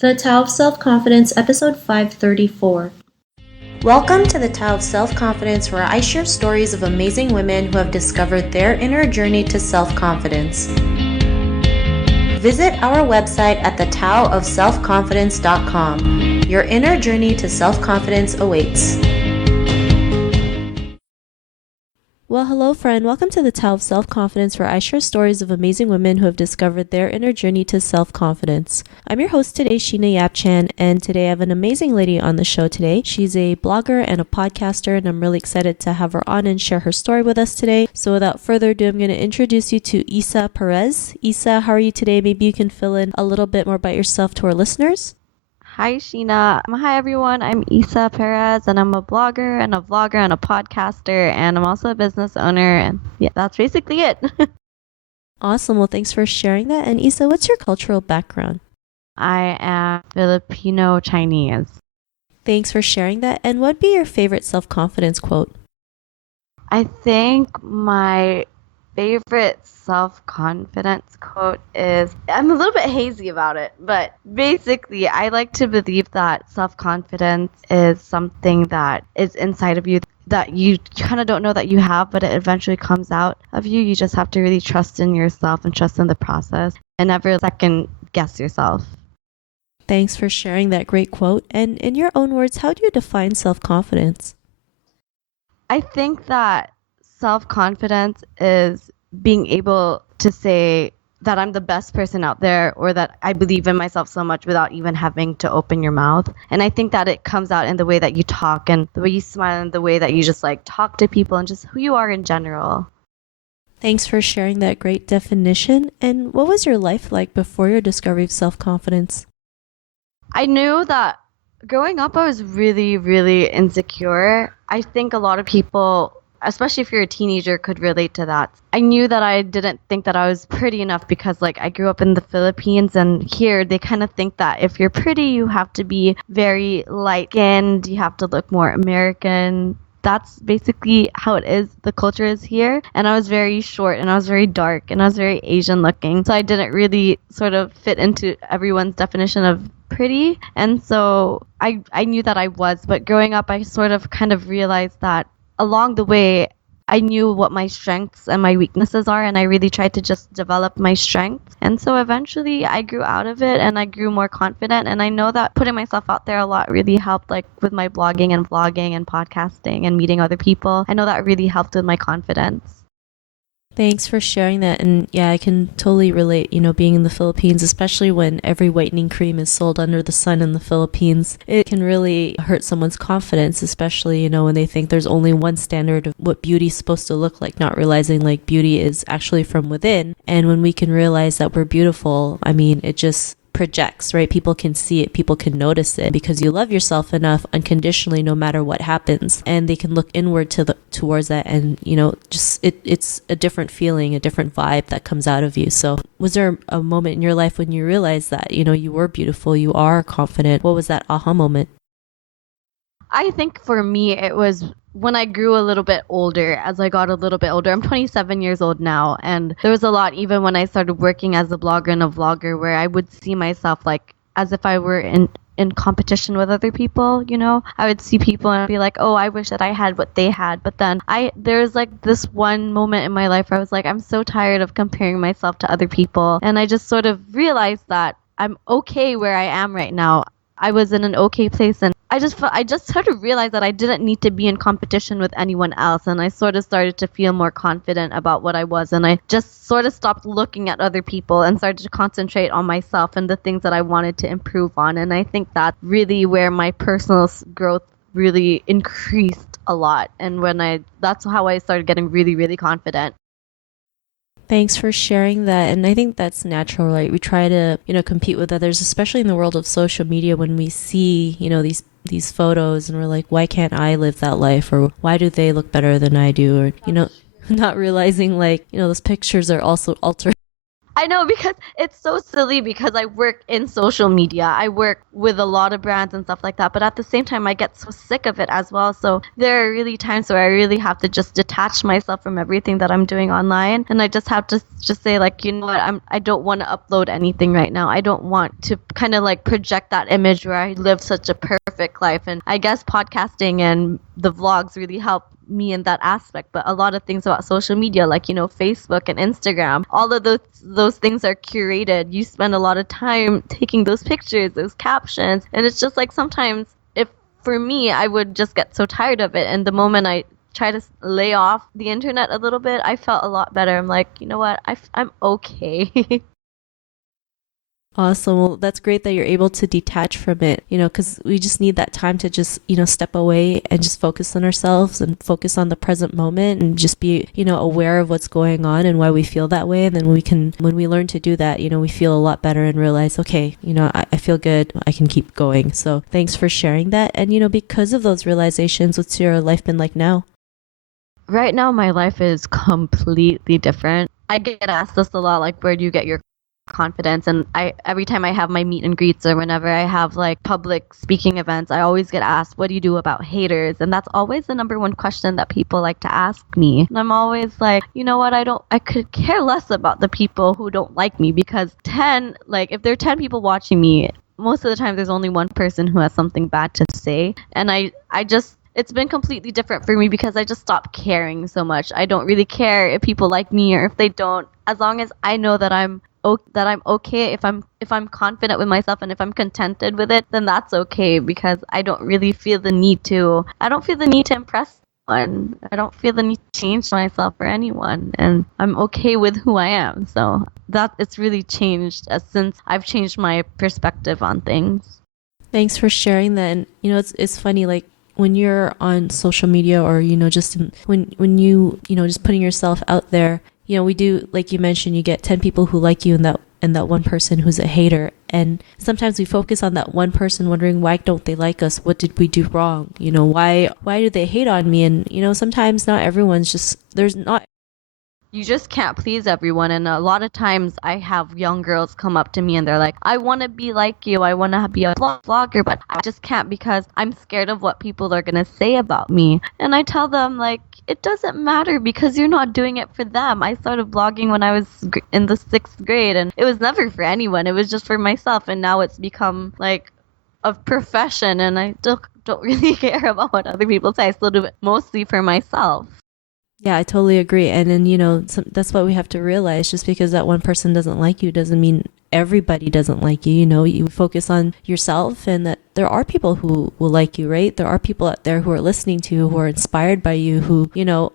The Tao of Self-Confidence, episode 534. Welcome to the Tao of Self-Confidence, where I share stories of amazing women who have discovered their inner journey to self-confidence. Visit our website at thetaoofselfconfidence.com. Your inner journey to self-confidence awaits. Well, hello friend. Welcome to the Tao of Self-Confidence, where I share stories of amazing women who have discovered their inner journey to self-confidence. I'm your host today, Sheena Yapchan, and today I have an amazing lady on the show today. She's a blogger and a podcaster, and I'm really excited to have her on and share her story with us today. So without further ado, I'm going to introduce you to Issa Perez. Issa, how are you today? Maybe you can fill in a little bit more about yourself to our listeners. Hi, Sheena. Hi, everyone. I'm Issa Perez, and I'm a blogger and a vlogger and a podcaster, and I'm also a business owner. And yeah, that's basically it. Awesome. Well, thanks for sharing that. And Issa, what's your cultural background? I am Filipino Chinese. Thanks for sharing that. And what'd be your favorite self-confidence quote? I think my favorite self-confidence quote is, I'm a little bit hazy about it, but basically I like to believe that self-confidence is something that is inside of you that you kind of don't know that you have, but it eventually comes out of you. You just have to really trust in yourself and trust in the process and never second guess yourself. Thanks for sharing that great quote. And in your own words, how do you define self-confidence? I think that self-confidence is being able to say that I'm the best person out there, or that I believe in myself so much without even having to open your mouth. And I think that it comes out in the way that you talk and the way you smile and the way that you just talk to people and just who you are in general. Thanks for sharing that great definition. And what was your life like before your discovery of self-confidence? I knew that growing up I was really, really insecure. I think a lot of people, especially if you're a teenager, could relate to that. I knew that I didn't think that I was pretty enough because I grew up in the Philippines, and here they kind of think that if you're pretty, you have to be very light-skinned, you have to look more American. That's basically how it is. The culture is here. And I was very short and I was very dark and I was very Asian looking. So I didn't really sort of fit into everyone's definition of pretty. And so I knew that I was. But growing up, I sort of kind of realized that along the way, I knew what my strengths and my weaknesses are, and I really tried to just develop my strengths. And so eventually I grew out of it and I grew more confident. And I know that putting myself out there a lot really helped, with my blogging and vlogging and podcasting and meeting other people. I know that really helped with my confidence. Thanks for sharing that. And yeah, I can totally relate, being in the Philippines, especially when every whitening cream is sold under the sun in the Philippines. It can really hurt someone's confidence, especially, when they think there's only one standard of what beauty's supposed to look like, not realizing beauty is actually from within. And when we can realize that we're beautiful, it just projects, right? People can see it, people can notice it because you love yourself enough unconditionally no matter what happens, and they can look inward towards that, and it's a different feeling, a different vibe that comes out of you. So was there a moment in your life when you realized that you were beautiful, you are confident? What was that aha moment? I think for me it was when I grew a little bit older. As I got a little bit older, I'm 27 years old now, and there was a lot even when I started working as a blogger and a vlogger where I would see myself as if I were in competition with other people. I would see people and be like, oh, I wish that I had what they had. But then there's this one moment in my life where I was I'm so tired of comparing myself to other people, and I just sort of realized that I'm okay where I am right now. I was in an okay place, and I just sort of realized that I didn't need to be in competition with anyone else, and I sort of started to feel more confident about what I was, and I just sort of stopped looking at other people and started to concentrate on myself and the things that I wanted to improve on. And I think that's really where my personal growth really increased a lot, and that's how I started getting really, really confident. Thanks for sharing that. And I think that's natural, right? We try to, compete with others, especially in the world of social media, when we see, these photos and we're like, why can't I live that life? Or why do they look better than I do? Or, not realizing those pictures are also altered. I know, because it's so silly, because I work in social media. I work with a lot of brands and stuff like that, but at the same time I get so sick of it as well. So there are really times where I really have to just detach myself from everything that I'm doing online, and I just have to just say, like, you know what, I don't want to upload anything right now. I don't want to kind of like project that image where I live such a perfect life. And I guess podcasting and the vlogs really help me in that aspect. But a lot of things about social media, like, you know, Facebook and Instagram, all of those things are curated. You spend a lot of time taking those pictures, those captions, and it's just like, sometimes, if for me, I would just get so tired of it, and the moment I try to lay off the internet a little bit, I felt a lot better. I'm like, you know what, I'm okay. Awesome. Well, that's great that you're able to detach from it, because we just need that time to just, step away and just focus on ourselves and focus on the present moment and just be, aware of what's going on and why we feel that way. And then when we learn to do that, we feel a lot better and realize, okay, I feel good. I can keep going. So thanks for sharing that. And, because of those realizations, what's your life been like now? Right now, my life is completely different. I get asked this a lot, like, where do you get your confidence? And every time I have my meet and greets, or whenever I have like public speaking events, I always get asked, what do you do about haters? And that's always the number one question that people like to ask me. And I'm always like, you know what, I could care less about the people who don't like me, because if there are 10 people watching me, most of the time there's only one person who has something bad to say. And it's been completely different for me, because I just stopped caring so much. I don't really care if people like me or if they don't, as long as I know that I'm okay. If I'm confident with myself and if I'm contented with it, then that's okay, because I don't feel the need to impress anyone. I don't feel the need to change myself for anyone, and I'm okay with who I am. So that it's really changed since I've changed my perspective on things. Thanks for sharing that. And it's funny, like, when you're on social media, or when you just putting yourself out there, we do, like you mentioned, you get 10 people who like you, and that one person who's a hater. And sometimes we focus on that one person, wondering, why don't they like us? What did we do wrong? Why do they hate on me? And sometimes not everyone's you just can't please everyone. And a lot of times I have young girls come up to me and they're like, I want to be like you. I want to be a vlogger, but I just can't, because I'm scared of what people are going to say about me. And I tell them, like, it doesn't matter, because you're not doing it for them. I started vlogging when I was in the 6th grade, and it was never for anyone. It was just for myself. And now it's become like a profession, and I don't really care about what other people say. I still do it mostly for myself. Yeah, I totally agree. And then, that's what we have to realize. Just because that one person doesn't like you doesn't mean everybody doesn't like you. You focus on yourself, and that there are people who will like you, right? There are people out there who are listening to you, who are inspired by you, who,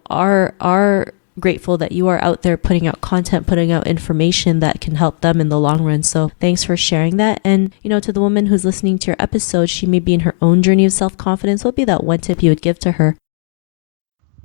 are grateful that you are out there putting out content, putting out information that can help them in the long run. So thanks for sharing that. And, to the woman who's listening to your episode, she may be in her own journey of self-confidence. What would be that one tip you would give to her?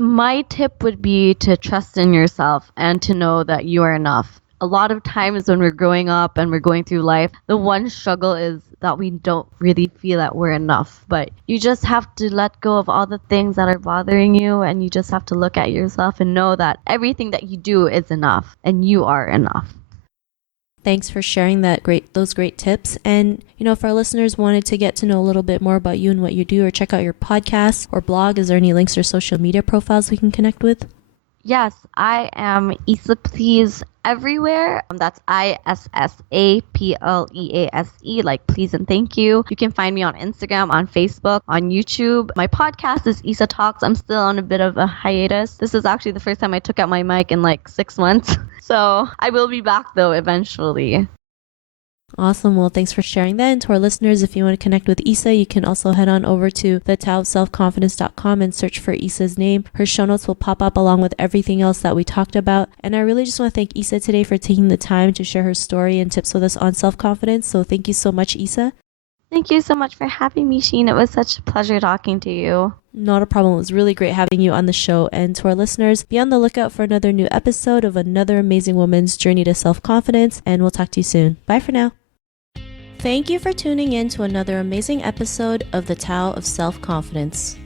My tip would be to trust in yourself and to know that you are enough. A lot of times when we're growing up and we're going through life, the one struggle is that we don't really feel that we're enough. But you just have to let go of all the things that are bothering you, and you just have to look at yourself and know that everything that you do is enough, and you are enough. Thanks for sharing those great tips. And, if our listeners wanted to get to know a little bit more about you and what you do, or check out your podcast or blog, is there any links or social media profiles we can connect with? Yes, I am Issa Please everywhere. That's ISSAPLEASE, like please and thank you. You can find me on Instagram, on Facebook, on YouTube. My podcast is Issa Talks. I'm still on a bit of a hiatus. This is actually the first time I took out my mic in like 6 months. So I will be back though eventually. Awesome. Well, thanks for sharing that. And to our listeners, if you want to connect with Issa, you can also head on over to thetaoofselfconfidence.com and search for Issa's name. Her show notes will pop up along with everything else that we talked about. And I really just want to thank Issa today for taking the time to share her story and tips with us on self-confidence. So thank you so much, Issa. Thank you so much for having me, Sheen. It was such a pleasure talking to you. Not a problem. It was really great having you on the show. And to our listeners, be on the lookout for another new episode of another amazing woman's journey to self-confidence. And we'll talk to you soon. Bye for now. Thank you for tuning in to another amazing episode of The Tao of Self-Confidence.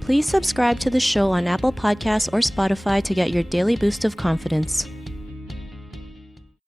Please subscribe to the show on Apple Podcasts or Spotify to get your daily boost of confidence.